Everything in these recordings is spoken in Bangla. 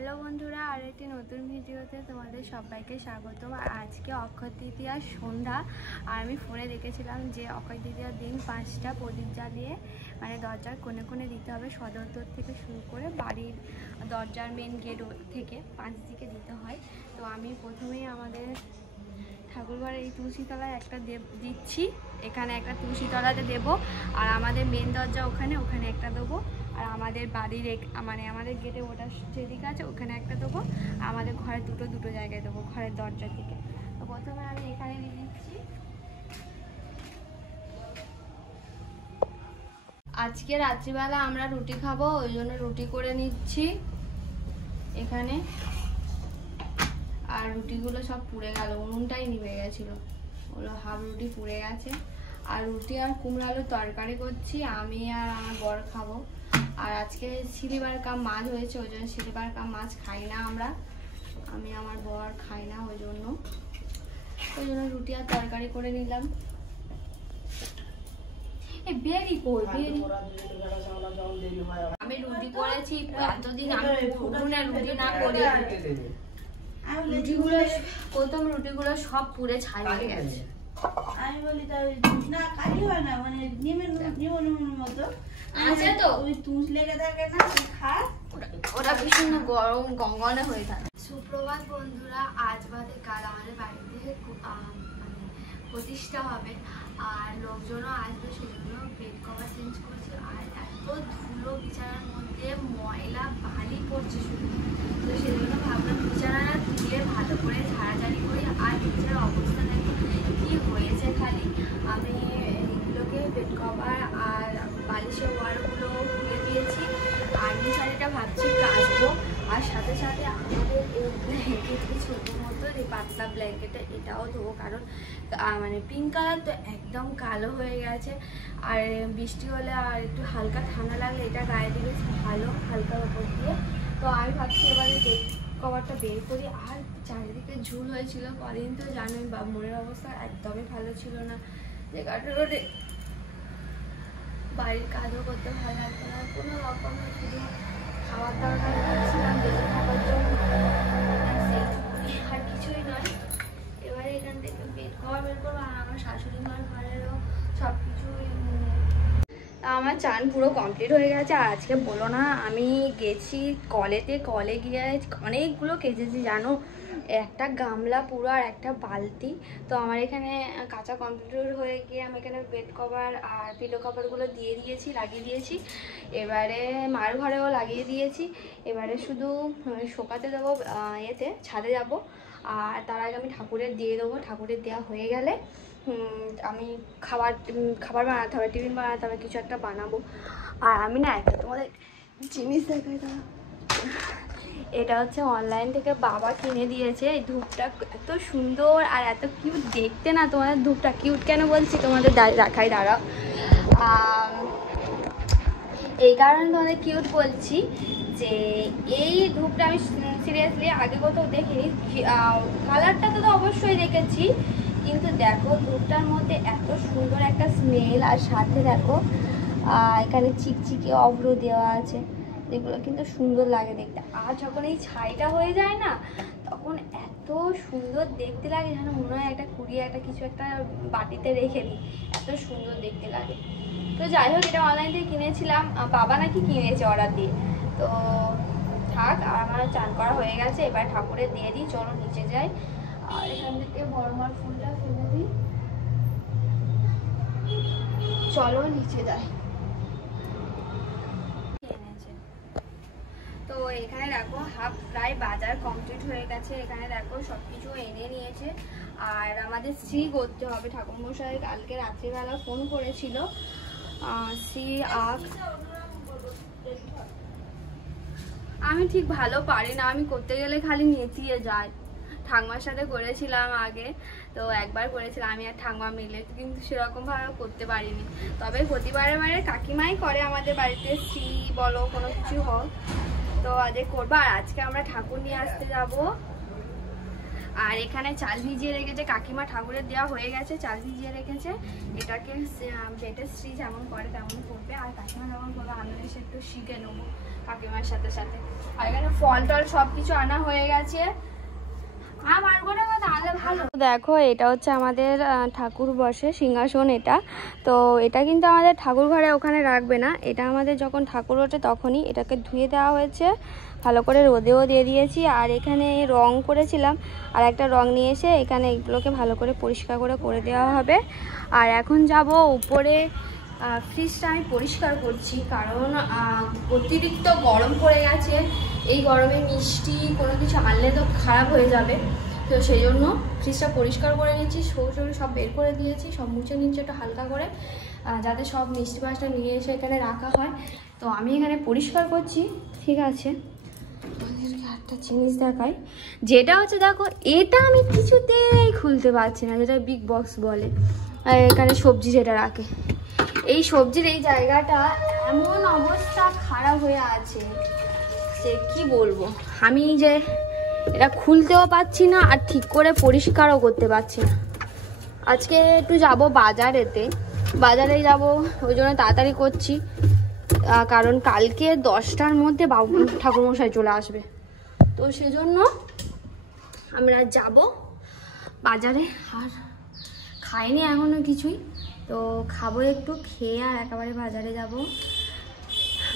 হ্যালো বন্ধুরা, আর একটি নতুন ভিডিওতে তোমাদের সবাইকে স্বাগতম। আর আজকে অক্ষয় তৃতীয়ার সন্ধ্যা। আর আমি ফোনে দেখেছিলাম যে অক্ষয় তৃতীয়ার দিন 5টা প্রদীপ জ্বালিয়ে মানে দরজার কোণে কোণে দিতে হবে, সদর দর থেকে শুরু করে বাড়ির দরজার মেন গেট থেকে 5 দিকে দিতে হয়। তো আমি প্রথমেই আমাদের ঠাকুরঘরে এই তুলসীতলায় একটা দিচ্ছি, এখানে একটা তুলসীতলাতে দেবো, আর আমাদের মেন দরজা ওখানে একটা দেবো, আর আমাদের বাড়ির মানে আমাদের গেটে ওটা যেদিকে আছে ওখানে একটা দেবো, আমাদের ঘরে দুটো জায়গায় দেবো ঘরের দরজা থেকে। তো প্রথমে আমি এখানে দিয়ে দিচ্ছি। আজকে রাত্রিবেলা আমরা রুটি খাবো, ওই জন্য রুটি করে নিচ্ছি এখানে। আর রুটিগুলো সব পুড়ে গেল, উনুনটাই নিভে গেছিলো, ওগুলো হাফ রুটি পুড়ে গেছে। আর রুটি আর কুমড়ো আলুর তরকারি করছি, আমি আর আমার বর খাবো। আর আজকে সিলিবার কাপ মাছ হয়েছে, ওই জন্য সিলিবার কাপ মাছ খাই না আমরা, আমি আমার বর খাই না, ওই জন্য রুটি আর তরকারি করে নিলাম। আমি রুটি করেছি এতদিন, আমি রুটি না করে প্রথম রুটিগুলো সব পুড়ে ছাই হয়ে গেছে। আমি বলি না খালি হয় না, মানে নিমের মতো আছে তো, ওই তুষ লেগে থাকে না, খা ওটা ভীষণ গরম গঙ্গনে হয়ে থাকে। সুপ্রভাত বন্ধুরা, আজ বাদে কাল আমাদের বাড়িতে মানে প্রতিষ্ঠা হবে, আর লোকজনও আসবে, সেজন্য বেড কভার চেঞ্জ করছি। আর এত ধুলো বিছানার মধ্যে, ময়লা বালি পড়ছে শুধু, তো সেজন্য ভাবলাম বিছানাটা ধুয়ে ভালো করে ঝাড়াঝাড়ি করি। আর বিছানার অবস্থা দেখো কি হয়েছে, খালি আমি এইগুলোকে বেড কভার আর বালিশের ওয়ারগুলো খুলে দিয়েছি, আর শাড়িটা ভাবছি কাচবো। আর সাথে সাথে আমাদের এই ব্ল্যাঙ্কেটটি ছোটো মতো এই পাতলা ব্ল্যাঙ্কেটটা এটাও ধোবো, কারণ মানে পিঙ্ক কালার তো একদম কালো হয়ে গেছে। আর বৃষ্টি হলে আর একটু হালকা ঠান্ডা লাগলে এটা গায়ে দিলে ভালো, হালকার ওপর দিয়ে। তো আমি ভাবছি এবারে বেড কভারটা বের করি। আর চারিদিকে ঝুল হয়েছিল কদিন, তো জানোই বা মনের অবস্থা একদমই ভালো ছিল না, যে কারণে বাড়ির কাজও করতে ভালো লাগতো না, কোনো রকমের শুধু খাবার দাবার করছিলাম বেঁচে থাকার জন্য, সেইটুকুনি, আর কিছুই নয়। এবারে এখান থেকে বেড কভার বের করবো, আর আমার শাশুড়ি মার ঘরেরও সব কিছুই। আমার চান পুরো কমপ্লিট হয়ে গেছে। আর আজকে বলো না, আমি গেছি কলে গিয়ে অনেকগুলো কেচেছি জানো, একটা গামলা পুরো আর একটা বালতি। তো আমার এখানে কাঁচা কমপ্লিট হয়ে গিয়ে আমি এখানে বেড কভার আর পিলো কভারগুলো লাগিয়ে দিয়েছি। এবারে মার ঘরেও লাগিয়ে দিয়েছি, এবারে শুধু শোকাতে দেবো, ছাদে যাব। আর তার আগে আমি ঠাকুরের দিয়ে দেবো, ঠাকুরের দেওয়া হয়ে গেলে আমি খাবার বানাতে হবে, টিফিন বানাতে হবে, কিছু একটা বানাবো। আর আমি না একটা তোমাদের জিনিস দেখাই দাও, এটা হচ্ছে অনলাইন থেকে বাবা কিনে দিয়েছে। এই ধূপটা এত সুন্দর আর এত কিউট দেখতে না, তোমাদের ধূপটা কিউট কেন বলছি তোমাদের দেখাই দাঁড়াও। এই কারণে তোমাদের কিউট বলছি যে এই ধূপটা আমি সিরিয়াসলি আগে কোথাও দেখিনি। কালারটা তো অবশ্যই দেখেছি, কিন্তু দেখো ধূপটার মধ্যে এত সুন্দর একটা স্মেল, আর সাথে দেখো এখানে চিকচিকি অভ্র দেওয়া আছে, যেগুলো কিন্তু সুন্দর লাগে দেখতে। আর যখন এই ছাইটা হয়ে যায় না, তখন এত সুন্দর দেখতে লাগে, যেন মনে হয় একটা কুড়িয়ে কিছু একটা বাটিতে রেখে দিই, এত সুন্দর দেখতে লাগে। তো যাই হোক, এটা অনলাইন থেকে কিনেছিলাম, বাবা নাকি কিনেছে অর্ডার দিয়ে। তো থাক, আর আমার চান করা হয়ে গেছে, এবার ঠাকুরের দিয়ে দিই, চলো নিচে যাই। আর এখান থেকে বড়মার ফুলটা ফেলে দিই, চলো নিচে যাই। তো এখানে দেখো প্রায় বাজার কমপ্লিট হয়ে গেছে, এখানে দেখো সব কিছু এনে নিয়েছে। আর আমাদের শ্রী করতে হবে, ঠাকুরমশাই কালকে রাত্রিবেলা ফোন করেছিল, শ্রী আমি ঠিক ভালো পারি না, আমি করতে গেলে খালি নেচিয়ে যাই। ঠাকমার সাথে করেছিলাম আগে, তো একবার করেছিলাম আমি আর ঠাকমা মিলে, কিন্তু সেরকম ভাবে করতে পারিনি। তবে প্রতিবারে কাকিমাই করে আমাদের বাড়িতে, শ্রী বলো কোনো কিছু হোক, তো আজকে করবো। আর আজকে আমরা ঠাকুর নিয়ে আসতে যাব। আর এখানে চাল ভিজিয়ে রেখেছে কাকিমা, ঠাকুরের দেওয়া হয়ে গেছে, চাল ভিজিয়ে রেখেছে। এটাকে বেটের শ্রী যেমন করে তেমন করবে, আর কাকিমা যেমন করবে আমি এসে একটু শিখে নেবো, কাকিমার সাথে সাথে। আর এখানে ফল টল সবকিছু আনা হয়ে গেছে। দেখো এটা হচ্ছে আমাদের ঠাকুর বসে সিংহাসন, এটা তো এটা কিন্তু আমাদের ঠাকুর ঘরে ওখানে রাখবে না, এটা আমাদের যখন ঠাকুর ওঠে তখনই এটাকে ধুয়ে দেওয়া হয়েছে, ভালো করে রোদেও দিয়ে দিয়েছি। আর এখানে রং করেছিলাম, আর একটা রং নিয়ে এসে এখানে এগুলোকে ভালো করে পরিষ্কার করে দেওয়া হবে। আর এখন যাব উপরে, ফ্রিজটা আমি পরিষ্কার করছি কারণ অতিরিক্ত গরম পড়ে গেছে। এই গরমে মিষ্টি কোনো কিছু আনলে তো খারাপ হয়ে যাবে, তো সেই জন্য ফ্রিজটা পরিষ্কার করে নিচ্ছি, সরু সব বের করে দিয়েছি, সব মুছে নিচ্ছি একটু হালকা করে, যাতে সব মিষ্টি পাশটা নিয়ে এসে এখানে রাখা হয়। তো আমি এখানে পরিষ্কার করছি, ঠিক আছে। একটা জিনিস দেখাই, যেটা হচ্ছে দেখো এটা আমি কিছুতেই খুলতে পারছি না, যেটা বিগ বক্স বলে, আর এখানে সবজি যেটা রাখে, এই সবজির এই জায়গাটা এমন অবস্থা খারাপ হয়ে আছে যে কি বলবো। আমি যে এটা খুলতেও পারছি না আর ঠিক করে পরিষ্কারও করতে পারছি না। আজকে একটু যাব বাজারে যাব, ওই জন্য তাড়াতাড়ি করছি, কারণ কালকে 10টার মধ্যে বাবু ঠাকুরমশাই চলে আসবে, তো সেজন্য আমরা যাব বাজারে। আর খাইনি এখনো কিছুই, তো খাবো একটু, খেয়ে আর একেবারে বাজারে যাব।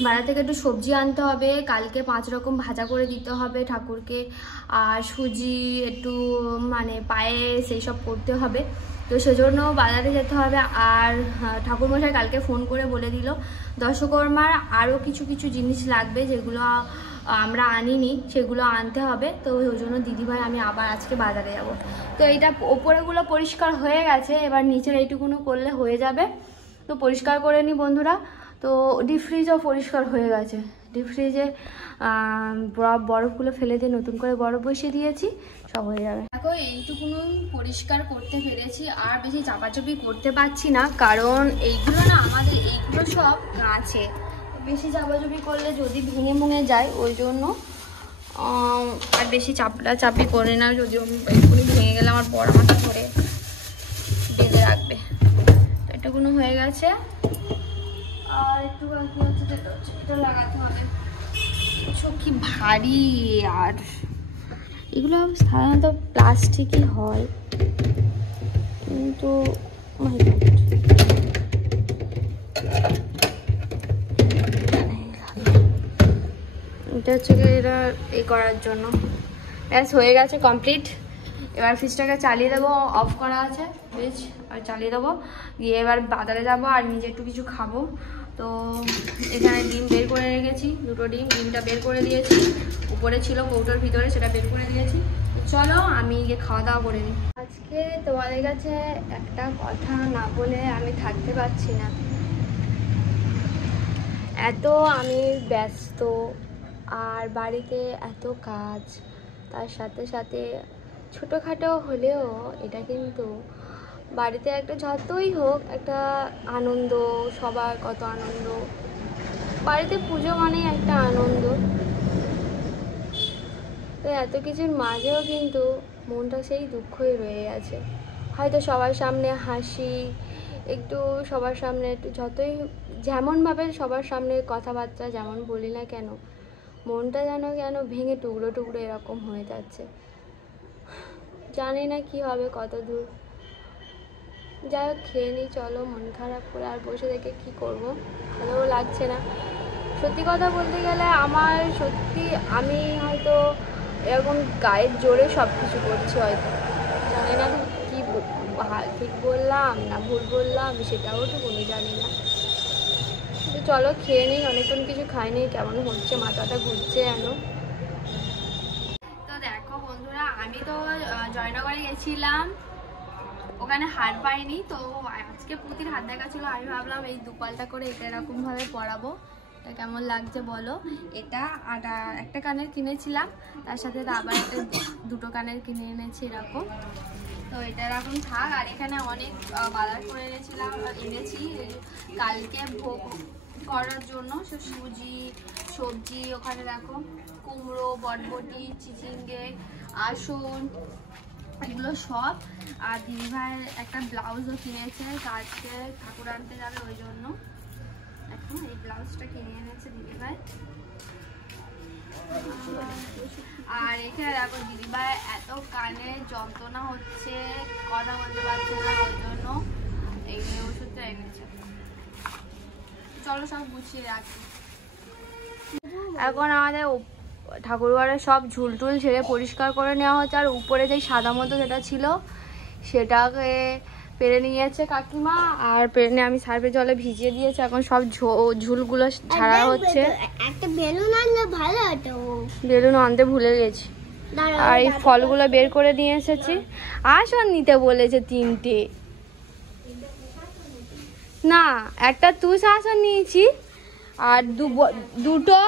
বাজার থেকে একটু সবজি আনতে হবে, কালকে 5 রকম ভাজা করে দিতে হবে ঠাকুরকে, আর সুজি একটু মানে পায়েস এইসব করতে হবে, তো সেজন্য বাজারে যেতে হবে। আর ঠাকুরমশাই কালকে ফোন করে বলে দিল দশকর্মার আরও কিছু কিছু জিনিস লাগবে, যেগুলো আমরা আনিনি, সেগুলো আনতে হবে, তো ওই জন্য দিদিভাই আমি আবার আজকে বাজারে যাব। তো এইটা ওপরেগুলো পরিষ্কার হয়ে গেছে, এবার নিচের এইটুকুনো করলে হয়ে যাবে, তো পরিষ্কার করে নিই বন্ধুরা। তো ডিপ ফ্রিজও পরিষ্কার হয়ে গেছে, ডিপ ফ্রিজে বরফগুলো ফেলে দিয়ে নতুন করে বরফ বসিয়ে দিয়েছি, সব হয়ে যাবে। দেখো এইটুকুনো পরিষ্কার করতে পেরেছি, আর বেশি চাপাচাপি করতে পারছি না, কারণ এইগুলো না আমাদের এইগুলো সব গাছে, বেশি চাপাচাপি করলে যদি ভেঙে যায়, ওই জন্য আর বেশি চাপি করে না, যদি এক্ষুনি ভেঙে গেলে আমার বড় মাথা ধরে বেঁধে রাখবে। এটুকুনো হয়ে গেছে, আর একটু বাকি হচ্ছে যেটা এটা লাগাতে হবে। সব কি ভারী, আর এগুলো সাধারণত প্লাস্টিকই হয়, কিন্তু এটা হচ্ছে কি এটা এই করার জন্য। ব্যাস হয়ে গেছে কমপ্লিট। এবার ফ্রিজটাকে চালিয়ে দেবো, অফ করা আছে ফ্রিজ, আর চালিয়ে দেবো, দিয়ে এবার বাজারে যাবো আর নিজে একটু কিছু খাবো। তো এখানে ডিম বের করে রেখেছি, 2টো ডিমটা বের করে দিয়েছি, উপরে ছিল কৌটোর ভিতরে, সেটা বের করে দিয়েছি। চলো আমি গিয়ে খাওয়া দাওয়া করে নিই। আজকে তোমাদের কাছে একটা কথা না বলে আমি থাকতে পারছি না, এত আমি ব্যস্ত, আর বাড়িতে এত কাজ, তার সাথে সাথে ছোটোখাটো হলেও এটা কিন্তু বাড়িতে একটা যতই হোক একটা আনন্দ, সবার কত আনন্দ, বাড়িতে পুজো মানেই একটা আনন্দ। তো এত কিছুর মাঝেও কিন্তু মনটা সেই দুঃখই রয়ে গেছে। হয়তো সবার সামনে হাসি, একটু সবার সামনে একটু যতই যেমনভাবে সবার সামনে কথাবার্তা যেমন বলি না কেন, মনটা যেন ভেঙে টুকরো টুকরো এরকম হয়ে যাচ্ছে। জানি না কি হবে, কত দূর। যাই হোক, খেয়ে নিই, চলো। মন খারাপ করে আর বসে থেকে কি করব, ভালোও লাগছে না। সত্যি কথা বলতে গেলে আমার সত্যি আমি হয়তো এরকম গায়ের জোরে সব কিছু করছি, হয়তো জানি না কি ঠিক বললাম না ভুল বললাম, সেটাও তো কোনো জানি না। চলো খেয়ে নিই, অনেকক্ষণ কিছু খাইনি, কেমন হচ্ছে, মাথাটা ঘুরছে যেন। তো দেখো বন্ধুরা, আমি তো জয়নগরে গেছিলাম, ওখানে হার পাইনি, তো আজকে পুতির হাত দেখা ছিল। আমি ভাবলাম এই দুপালটা করে এটা এরকমভাবে পরাবো, এটা কেমন লাগছে বলো। এটা আর একটা কানের কিনেছিলাম, তার সাথে আবার একটা 2টো কানের কিনে এনেছি এরকম। তো এটা এরকম থাক। আর এখানে অনেক বাজার করে এনেছি কালকে ভোগ করার জন্য, সুজি, সবজি, ওখানে দেখো কুমড়ো, বটবটি, চিচিঙ্গে, আসন, এগুলো সব। আর দিদিভাইয়ের একটা ব্লাউজও কিনেছে, আজকে ঠাকুর আনতে যাবে, ওই জন্য এখন এই ব্লাউজটা কিনে এনেছে দিদিভাই। আর এখানে দেখো দিদিভাই এত কানে যন্ত্রণা হচ্ছে, কথা বলতে পারছে না, ওই জন্য এইগুলো ওষুধটা এনেছে। চলো সব গুছিয়ে রাখি। এখন আমাদের ঠাকুরঘরে সব ঝুলটুল ছেড়ে পরিষ্কার করে নেওয়া হচ্ছে। আর উপরে যে সাদা মতো যেটা ছিল সেটাকে পেরে নিয়েছে কাকিমা, আর পেরে নিয়ে আমি সার্ফের জলে ভিজিয়ে দিয়েছি। এখন সব ঝুলগুলো ছাড়া হচ্ছে। একটা বেলুন আনলে ভালো হতো। বেলুন আনতে ভুলে গেছি। আর এই ফলগুলো বের করে নিয়ে এসেছি। আসন নিতে বলেছে 3টে, না একটা তুষ আসন নিয়েছি আর দুটো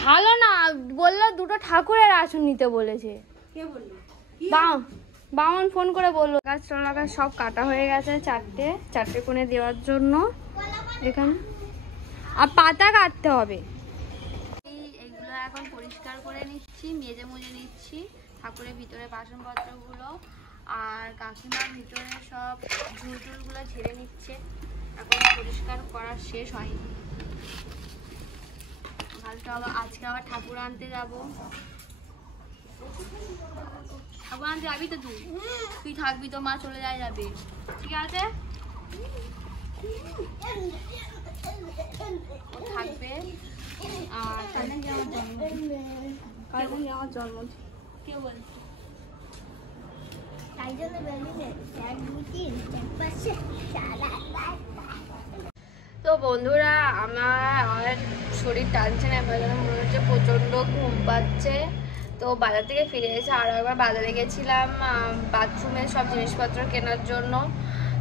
ভালো না বললো, দুটো ঠাকুরের আসন নিতে বলেছে। কে বললো? বামন ফোন করে বললো। গাছ টলা গাছ সব কাটা হয়ে গেছে, চারটে কোণে দেওয়ার জন্য এখানে, আর পাতা কাটতে হবে। এইগুলো এখন পরিষ্কার করে নিচ্ছি, মেজে মুজে নিচ্ছি ঠাকুরের ভিতরে বাসনপত্রগুলো। আর কাকিমার ভিতরে সব ঝুলটুলগুলো ঝেড়ে নিচ্ছে, এখন পরিষ্কার করা শেষ হয়নি। কালকে আজকে আবার ঠাকুর আনতে যাবো। ঠাকুর আনতে যাবি তো? তুই থাকবি তো, মা চলে যাবে, ঠিক আছে? ও থাকবে। আর আমার জন্মদিন কে বলছে? তাই জন্য বেলুনে 1 2 3 4 5 6 তো বন্ধুরা, আমার শরীর টানছে না, এবার মনে হচ্ছে প্রচণ্ড ঘুম পাচ্ছে। তো বাজার থেকে ফিরে এসে আরও একবার বাজারে গেছিলাম বাথরুমের সব জিনিসপত্র কেনার জন্য।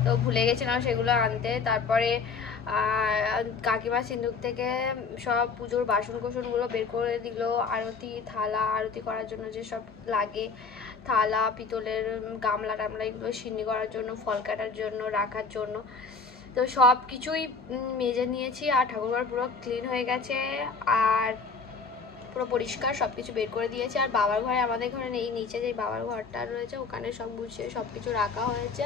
তো ভুলে গেছিলাম সেগুলো আনতে। তারপরে কাকিমা সিন্ধুক থেকে সব পুজোর বাসন কোসনগুলো বের করে দিল। আরতি থালা, আরতি করার জন্য যে সব লাগে থালা, পিতলের গামলা টামলা, এগুলো সিন্নি করার জন্য, ফল কাটার জন্য, রাখার জন্য। তো সব কিছুই মেজে নিয়েছি। আর ঠাকুরঘর পুরো ক্লিন হয়ে গেছে, আর পুরো পরিষ্কার, সব কিছু বের করে দিয়েছে। আর বাবার ঘরে, আমাদের ঘরে নেই, নিচে যে বাবার ঘরটা রয়েছে ওখানে সব গুছিয়ে সব কিছু রাখা হয়েছে।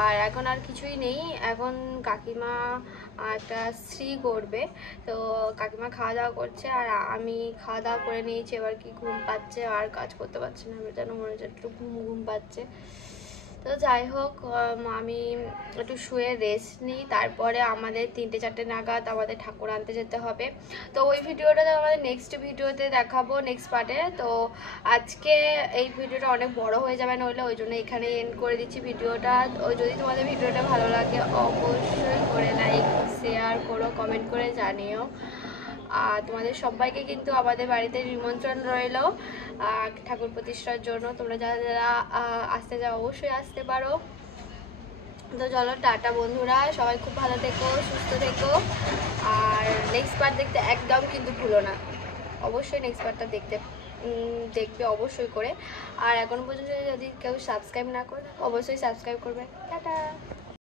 আর এখন আর কিছুই নেই, এখন কাকিমা একটা শ্রী করবে। তো কাকিমা খাওয়া দাওয়া করছে, আর আমি খাওয়া দাওয়া করে নিয়েছি। এবার কি ঘুম পাচ্ছে, আর কাজ করতে পারছি না, আমি যেন মনে হচ্ছে একটু ঘুম পাচ্ছে। তো যাই হোক, আমি একটু শুয়ে রেস্ট নিই। তারপরে আমাদের 3টে 4টে নাগাদ আমাদের ঠাকুর আনতে যেতে হবে। তো ওই ভিডিওটা আমাদের নেক্সট ভিডিওতে দেখাবো, নেক্সট পার্টে। তো আজকে এই ভিডিওটা অনেক বড় হয়ে যাবে নইলে, ওই জন্য এখানে এন্ড করে দিচ্ছি ভিডিওটা। যদি তোমাদের ভিডিওটা ভালো লাগে অবশ্যই করে লাইক শেয়ার করো, কমেন্ট করে জানিও। আর তোমাদের সবাইকে কিন্তু আমাদের বাড়িতে নিমন্ত্রণ রইল ঠাকুর প্রতিষ্ঠার জন্য। তোমরা যারা যারা আসতে যাও অবশ্যই আসতে পারো। তো চলো টাটা বন্ধুরা, সবাই খুব ভালো থেকো, সুস্থ থেকো। আর নেক্সট পার্ট দেখতে একদম কিন্তু ভুলো না, অবশ্যই নেক্সট পার্টটা দেখবে অবশ্যই করে। আর এখন পর্যন্ত যদি কেউ সাবস্ক্রাইব না করে অবশ্যই সাবস্ক্রাইব করবে। টাটা।